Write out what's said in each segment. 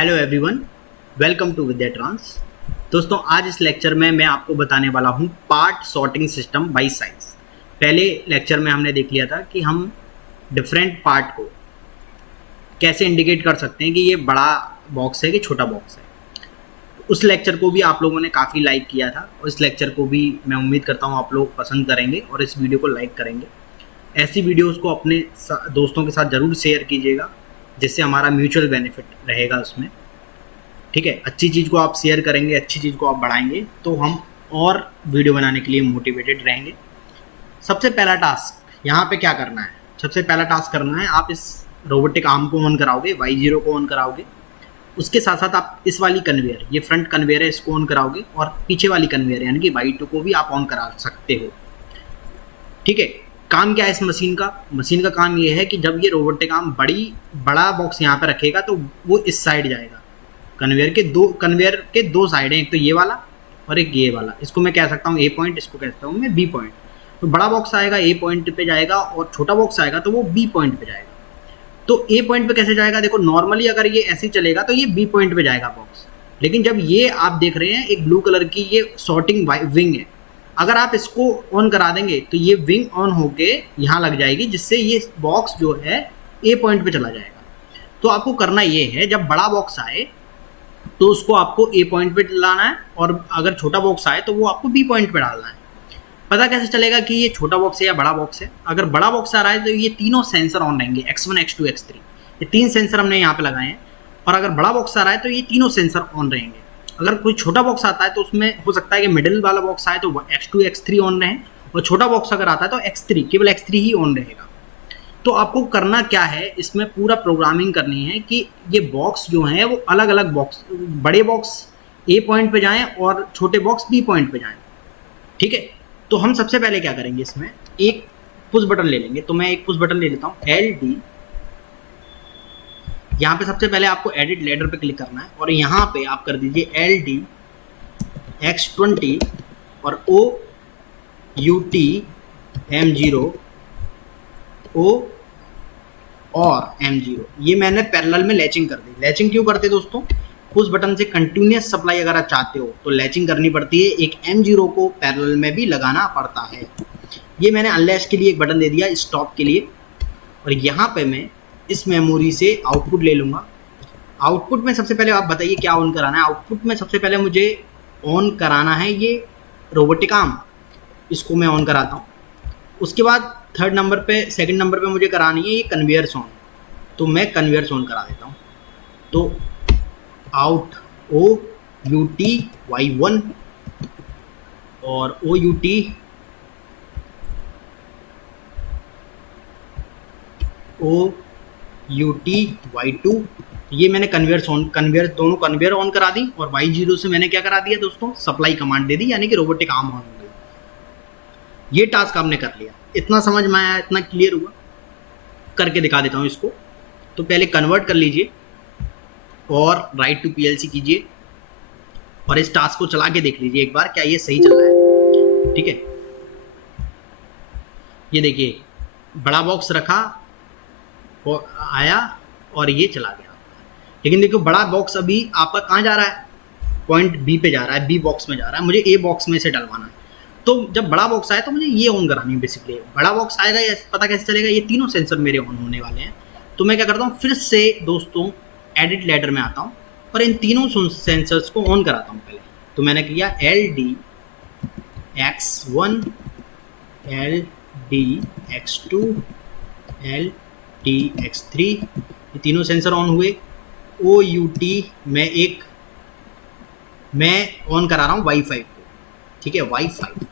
Hello everyone, welcome to Vidya Trans. दोस्तों, आज इस लेक्चर में मैं आपको बताने वाला हूँ part sorting system by size. पहले लेक्चर में हमने देख लिया था कि हम डिफरेंट पार्ट को कैसे इंडिकेट कर सकते हैं कि ये बड़ा बॉक्स है कि छोटा बॉक्स है। उस लेक्चर को भी आप लोगों ने काफ़ी लाइक किया था और इस लेक्चर को भी मैं उम्मीद करता हूँ आप लोग पसंद करेंगे और इस वीडियो को लाइक करेंगे। ऐसी वीडियोज़ को अपने दोस्तों के साथ ज़रूर शेयर कीजिएगा, जिससे हमारा म्यूचुअल बेनिफिट रहेगा उसमें। ठीक है, अच्छी चीज़ को आप शेयर करेंगे, अच्छी चीज़ को आप बढ़ाएंगे तो हम और वीडियो बनाने के लिए मोटिवेटेड रहेंगे। सबसे पहला टास्क यहाँ पे क्या करना है? सबसे पहला टास्क करना है, आप इस रोबोटिक आर्म को ऑन कराओगे, Y0 को ऑन कराओगे। उसके साथ साथ आप इस वाली कन्वेयर, ये फ्रंट कन्वेयर है, इसको ऑन कराओगे और पीछे वाली कन्वेयर यानी कि Y2 को भी आप ऑन करा सकते हो। ठीक है, काम क्या है इस मशीन का? मशीन का काम ये है कि जब ये रोबोटिक आर्म बड़ा बॉक्स यहाँ पे रखेगा तो वो इस साइड जाएगा। कन्वेयर के दो साइड हैं, एक तो ये वाला और एक ये वाला। इसको मैं कह सकता हूँ ए पॉइंट, इसको कहता हूँ मैं बी पॉइंट। तो बड़ा बॉक्स आएगा ए पॉइंट पे जाएगा और छोटा बॉक्स आएगा तो वो बी पॉइंट पे जाएगा। तो ए पॉइंट पे कैसे जाएगा? देखो, नॉर्मली अगर ये ऐसे चलेगा तो ये बी पॉइंट पे जाएगा बॉक्स, लेकिन जब ये आप देख रहे हैं एक ब्लू कलर की ये सॉर्टिंग विंग है, अगर आप इसको ऑन करा देंगे तो ये विंग ऑन होके यहाँ लग जाएगी, जिससे ये बॉक्स जो है ए पॉइंट पे चला जाएगा। तो आपको करना ये है, जब बड़ा बॉक्स आए तो उसको आपको ए पॉइंट पे लाना है और अगर छोटा बॉक्स आए तो वो आपको बी पॉइंट पे डालना है। पता कैसे चलेगा कि ये छोटा बॉक्स है या बड़ा बॉक्स है? अगर बड़ा बॉक्स आ रहा है तो ये तीनों सेंसर ऑन रहेंगे, X1, X2, X3। ये तीन सेंसर हमने यहाँ पे लगाए हैं। और अगर बड़ा बॉक्स आ रहा है तो ये तीनों सेंसर ऑन रहेंगे। अगर कोई छोटा बॉक्स आता है तो उसमें हो सकता है कि मिडिल वाला बॉक्स आए तो X2, X3 ऑन रहे, और छोटा बॉक्स अगर आता है तो X3, केवल X3 ही ऑन रहेगा। तो आपको करना क्या है, इसमें पूरा प्रोग्रामिंग करनी है कि ये बॉक्स जो हैं वो अलग अलग बॉक्स, बड़े बॉक्स ए पॉइंट पे जाएं और छोटे बॉक्स बी पॉइंट पे जाएं। ठीक है, तो हम सबसे पहले क्या करेंगे, इसमें एक पुश बटन ले लेंगे। तो मैं एक पुश बटन ले लेता हूँ, LD। यहाँ पे सबसे पहले आपको एडिट लेडर पे क्लिक करना है और यहाँ पे आप कर दीजिए LD X20 और OUT M0 O और M0। ये मैंने पैरेलल में लैचिंग कर दी। लैचिंग क्यों करते दोस्तों? पुश बटन से कंटिन्यूस सप्लाई अगर आप चाहते हो तो लैचिंग करनी पड़ती है, एक M0 को पैरेलल में भी लगाना पड़ता है। ये मैंने अनलैच के लिए एक बटन दे दिया, स्टॉप के लिए। और यहाँ पे मैं इस मेमोरी से आउटपुट ले लूँगा। आउटपुट में सबसे पहले आप बताइए क्या ऑन कराना है। आउटपुट में सबसे पहले मुझे ऑन कराना है ये रोबोटिक आर्म, इसको मैं ऑन कराता हूँ। उसके बाद थर्ड नंबर पे, सेकंड नंबर पे मुझे करानी है ये कन्वेयर ऑन, तो मैं कन्वेयर ऑन करा देता हूँ। तो आउट OUT Y1 और OUT Y2, ये मैंने कन्वेयर दोनों कन्वेयर ऑन करा दी। और Y0 से मैंने क्या करा दिया दोस्तों, सप्लाई कमांड दे दी, यानी कि रोबोटिक आर्म ऑन हो गई। ये टास्क आपने कर लिया। इतना समझ में आया? इतना क्लियर हुआ? करके दिखा देता हूँ इसको। तो पहले कन्वर्ट कर लीजिए और राइट टू PLC कीजिए और इस टास्क को चला के देख लीजिए एक बार, क्या ये सही चल रहा है। ठीक है, ये देखिए बड़ा बॉक्स रखा और आया और ये चला गया। लेकिन देखो बड़ा बॉक्स अभी आपका कहाँ जा रहा है? पॉइंट बी पे जा रहा है, बी बॉक्स में जा रहा है, मुझे ए बॉक्स में से डलवाना है। तो जब बड़ा बॉक्स आए तो मुझे ये ऑन करानी है। बेसिकली बड़ा बॉक्स आएगा, ये पता कैसे चलेगा? ये तीनों सेंसर मेरे ऑन होने वाले हैं। तो मैं क्या करता हूँ, फिर से दोस्तों एडिट लेडर में आता हूँ और इन तीनों सेंसर्स को ऑन कराता हूँ पहले। तो मैंने किया LD X1, LD X2, LD X3, ये तीनों सेंसर ऑन हुए। OUT मैं ऑन करा रहा हूँ वाईफाई को। ठीक है, वाईफाई।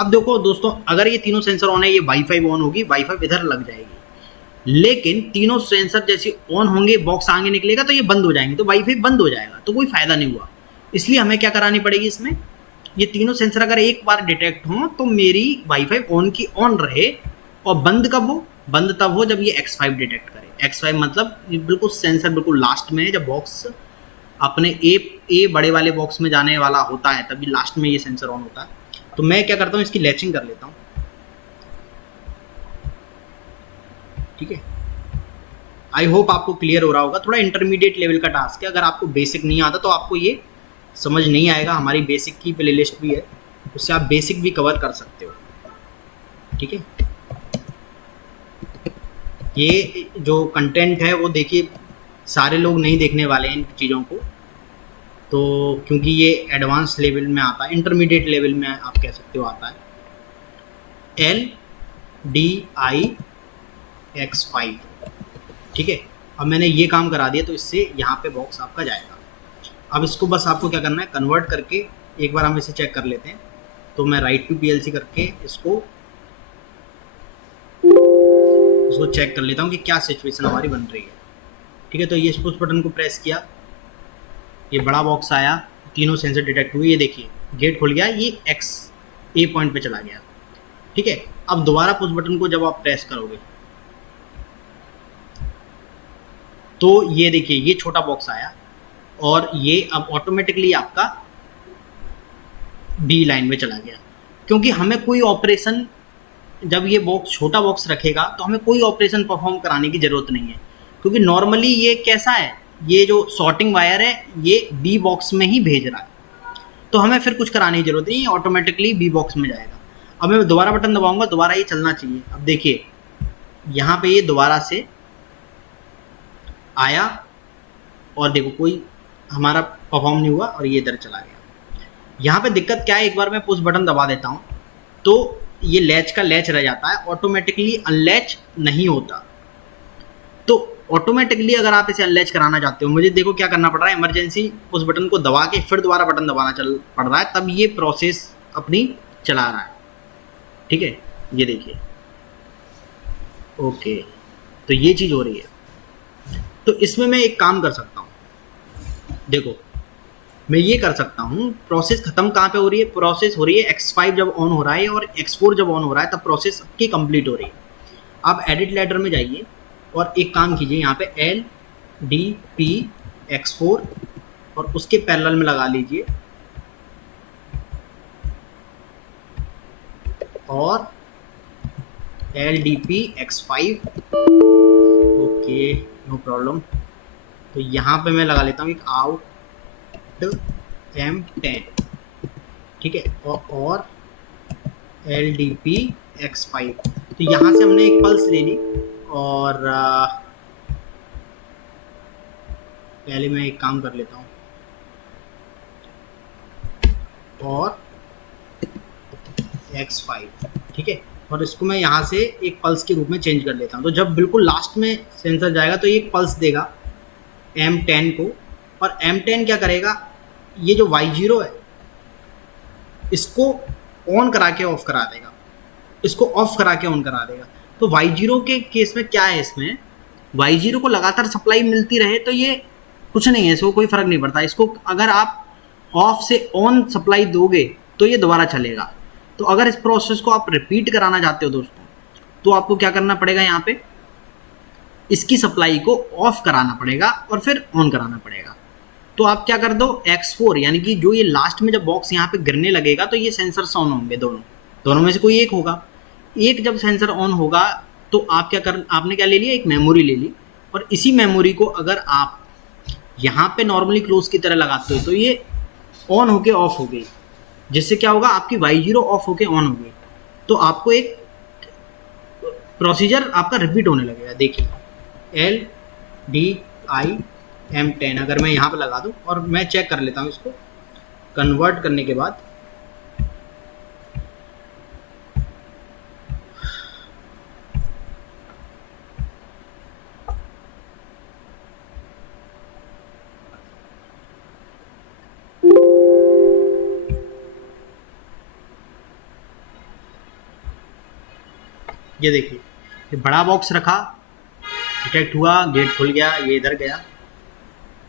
अब देखो दोस्तों, अगर ये तीनों सेंसर ऑन है, ये वाईफाई ऑन होगी, वाईफाई इधर लग जाएगी। लेकिन तीनों सेंसर जैसे ऑन होंगे, बॉक्स आगे निकलेगा तो ये बंद हो जाएंगे, तो वाईफाई बंद हो जाएगा, तो कोई फायदा नहीं हुआ। इसलिए हमें क्या करानी पड़ेगी इसमें, ये तीनों सेंसर अगर एक बार डिटेक्ट हों तो मेरी वाईफाई ऑन की ऑन रहे। और बंद कब हो? बंद तब हो जब ये X5 डिटेक्ट करे। X5 मतलब बिल्कुल सेंसर बिल्कुल लास्ट में है, जब बॉक्स अपने ए बड़े वाले बॉक्स में जाने वाला होता है तभी लास्ट में ये सेंसर ऑन होता है। तो मैं क्या करता हूँ, इसकी लैचिंग कर लेता हूँ। ठीक है, आई होप आपको क्लियर हो रहा होगा। थोड़ा इंटरमीडिएट लेवल का टास्क है, अगर आपको बेसिक नहीं आता तो आपको ये समझ नहीं आएगा। हमारी बेसिक की प्लेलिस्ट भी है, उससे आप बेसिक भी कवर कर सकते हो, ठीक है। ये जो कंटेंट है वो देखिए सारे लोग नहीं देखने वाले हैं इन चीज़ों को, तो क्योंकि ये एडवांस लेवल में आता है, इंटरमीडिएट लेवल में आप कह सकते हो आता है, LDIX5, ठीक है। अब मैंने ये काम करा दिया तो इससे यहाँ पे बॉक्स आपका जाएगा। अब इसको बस आपको क्या करना है, कन्वर्ट करके एक बार हम इसे चेक कर लेते हैं। तो मैं राइट टू PLC करके इसको चेक कर लेता हूँ कि क्या सिचुएशन हमारी बन रही है, ठीक है। तो ये पुश बटन को प्रेस किया, ये बड़ा बॉक्स आया, तीनों सेंसर डिटेक्ट हुए, ये देखिए गेट खुल गया, ये XA पॉइंट पे चला गया, ठीक है। अब दोबारा पुश बटन को जब आप प्रेस करोगे तो ये देखिए ये छोटा बॉक्स आया और ये अब ऑटोमेटिकली आपका B लाइन में चला गया, क्योंकि हमें कोई ऑपरेशन, जब ये बॉक्स छोटा बॉक्स रखेगा तो हमें कोई ऑपरेशन परफॉर्म कराने की ज़रूरत नहीं है, क्योंकि नॉर्मली ये कैसा है, ये जो सॉर्टिंग वायर है ये B बॉक्स में ही भेज रहा है, तो हमें फिर कुछ कराने की ज़रूरत नहीं, ऑटोमेटिकली B बॉक्स में जाएगा। अब मैं दोबारा बटन दबाऊंगा, दोबारा ये चलना चाहिए। अब देखिए यहाँ पे ये दोबारा से आया और देखो कोई हमारा परफॉर्म नहीं हुआ और ये इधर चला गया। यहाँ पे दिक्कत क्या है, एक बार मैं पुश बटन दबा देता हूँ तो ये लैच का लैच रह जाता है, ऑटोमेटिकली अनलैच नहीं होता। तो ऑटोमेटिकली अगर आप इसे अनलैच कराना चाहते हो, मुझे देखो क्या करना पड़ रहा है, इमरजेंसी पुश बटन को दबा के फिर दोबारा बटन दबाना पड़ रहा है, तब ये प्रोसेस अपनी चला रहा है, ठीक है। ये देखिए ओके, तो ये चीज़ हो रही है। तो इसमें मैं एक काम कर सकता हूँ, देखो मैं ये कर सकता हूँ, प्रोसेस खत्म कहाँ पे हो रही है, प्रोसेस हो रही है X5 जब ऑन हो रहा है और X4 जब ऑन हो रहा है, तब प्रोसेस की कंप्लीट हो रही है। आप एडिट लैडर में जाइए और एक काम कीजिए, यहाँ पे LDPX4 और उसके पैरेलल में लगा लीजिए और LDPX5, ओके नो प्रॉब्लम। तो यहाँ पे मैं लगा लेता हूँ एक आउट M10, ठीक है, और LDPX5। तो यहाँ से हमने एक पल्स ले ली और पहले मैं एक काम कर लेता हूँ और X5, ठीक है, और इसको मैं यहाँ से एक पल्स के रूप में चेंज कर लेता हूँ। तो जब बिल्कुल लास्ट में सेंसर जाएगा तो ये एक पल्स देगा M10 को, और M10 क्या करेगा, ये जो Y0 है इसको ऑन करा के ऑफ करा देगा, इसको ऑफ करा के ऑन करा देगा। तो Y0 के केस में क्या है, इसमें Y0 को लगातार सप्लाई मिलती रहे तो ये कुछ नहीं है, इसको कोई फर्क नहीं पड़ता। इसको अगर आप ऑफ से ऑन सप्लाई दोगे तो ये दोबारा चलेगा। तो अगर इस प्रोसेस को आप रिपीट कराना चाहते हो दोस्तों, तो आपको क्या करना पड़ेगा, यहाँ पे इसकी सप्लाई को ऑफ कराना पड़ेगा और फिर ऑन कराना पड़ेगा। तो आप क्या कर दो, X4 यानी कि जो ये लास्ट में जब बॉक्स यहाँ पे गिरने लगेगा तो ये सेंसर ऑन होंगे, दोनों में से कोई एक होगा। एक जब सेंसर ऑन होगा तो आप आपने क्या ले लिया, एक मेमोरी ले ली, और इसी मेमोरी को अगर आप यहाँ पे नॉर्मली क्लोज की तरह लगाते हो तो ये ऑन होके ऑफ हो गई, जिससे क्या होगा, आपकी Y0 ऑफ होके ऑन हो गई। तो आपको एक प्रोसीजर आपका रिपीट होने लगेगा। देखिए LDIM10 अगर मैं यहाँ पे लगा दूँ और मैं चेक कर लेता हूँ इसको कन्वर्ट करने के बाद, ये देखिए ये बड़ा बॉक्स रखा, डिटेक्ट हुआ, गेट खुल गया, ये इधर गया,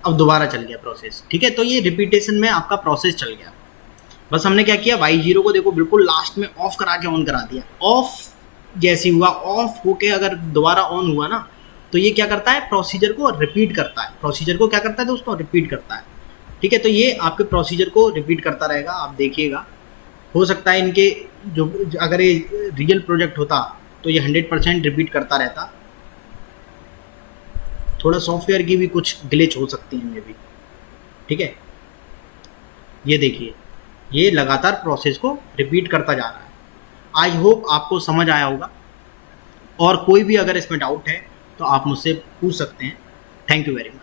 अब दोबारा चल गया प्रोसेस, ठीक है। तो ये रिपीटेशन में आपका प्रोसेस चल गया। बस हमने क्या किया, Y0 को देखो बिल्कुल लास्ट में ऑफ करा के ऑन करा दिया। ऑफ जैसे हुआ, ऑफ होके अगर दोबारा ऑन हुआ ना, तो ये क्या करता है, प्रोसीजर को रिपीट करता है। प्रोसीजर को क्या करता है दोस्तों, रिपीट करता है, ठीक है। तो ये आपके प्रोसीजर को रिपीट करता रहेगा, आप देखिएगा। हो सकता है इनके जो अगर ये रियल प्रोजेक्ट होता तो ये 100% रिपीट करता रहता, थोड़ा सॉफ्टवेयर की भी कुछ ग्लिच हो सकती है मे बी। ठीक है, ये देखिए ये लगातार प्रोसेस को रिपीट करता जा रहा है। आई होप आपको समझ आया होगा, और कोई भी अगर इसमें डाउट है तो आप मुझसे पूछ सकते हैं। Thank you very much.